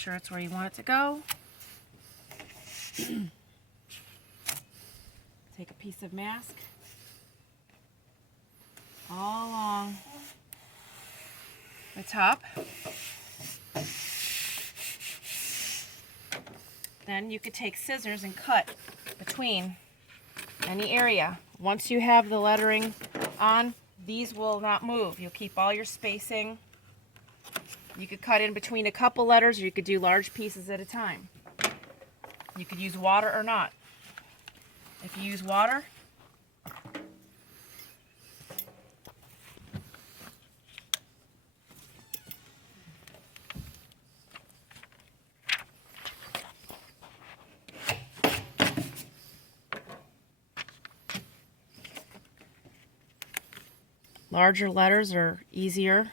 sure it's where you want it to go. Take a piece of mask all along the top. Then you could take scissors and cut between any area. Once you have the lettering on, these will not move. You'll keep all your spacing. You could cut in between a couple letters, or you could do large pieces at a time. You could use water or not. If you use water, larger letters are easier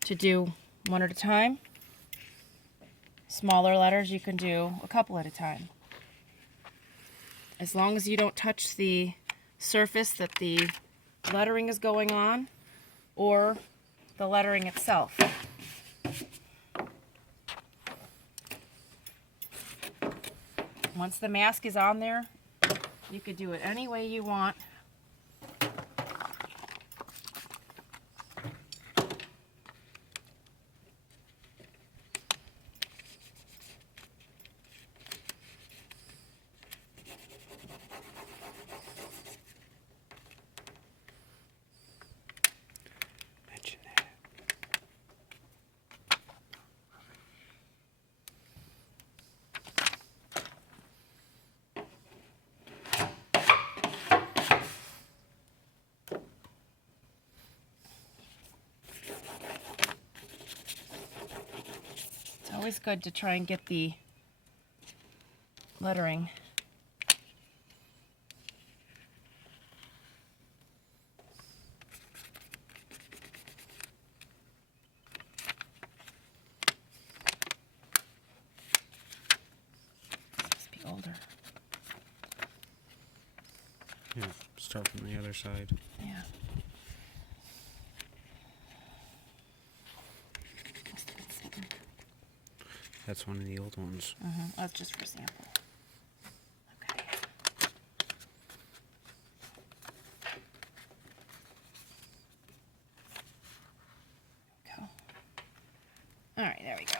to do one at a time. Smaller letters you can do a couple at a time. As long as you don't touch the surface that the lettering is going on or the lettering itself. Once the mask is on there, you could do it any way you want. It's always good to try and get the lettering must be older. Yeah, start from the other side. Yeah. Must have been sitting. That's one of the old ones. That's just for sample. Okay. Go. All right, there we go.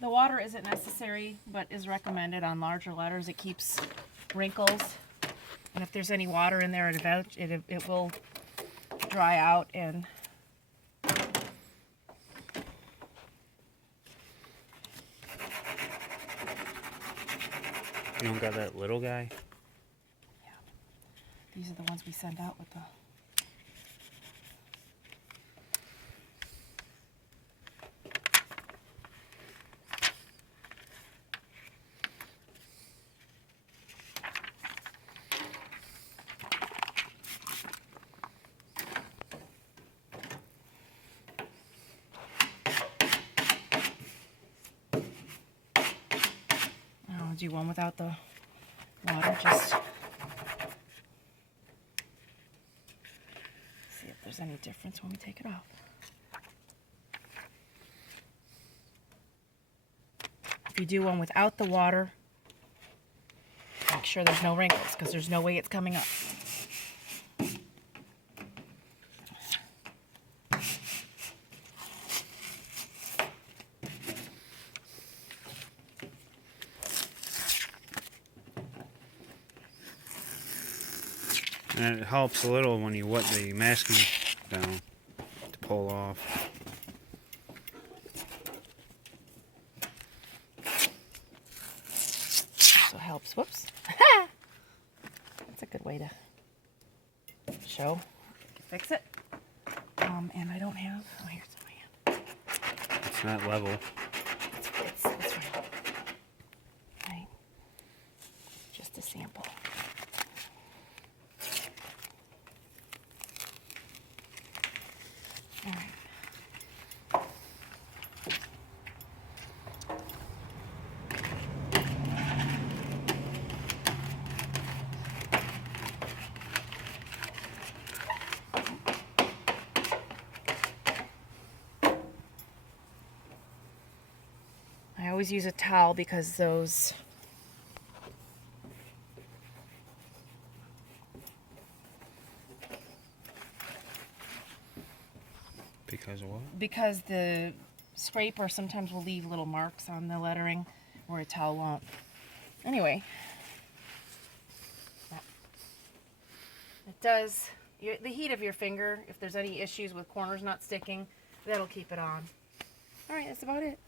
The water isn't necessary, but is recommended on larger letters. It keeps wrinkles. And if there's any water in there, it will dry out and You don't got that little guy? yeah. These are the ones we send out with the I'll do one without the water, just see if there's any difference when we take it off. If you do one without the water, make sure there's no wrinkles, because there's no way it's coming up. And it helps a little when you wet the masking down to pull off. So helps. Whoops. That's a good way to show. Fix it. And I don't have. Oh, here's my hand. It's not level. It's right. Right. Just a sample. All right. always use a towel because those Because of what? because the scraper sometimes will leave little marks on the lettering where a towel won't. Anyway, it does the heat of your finger. If there's any issues with corners not sticking, that'll keep it on. All right, that's about it.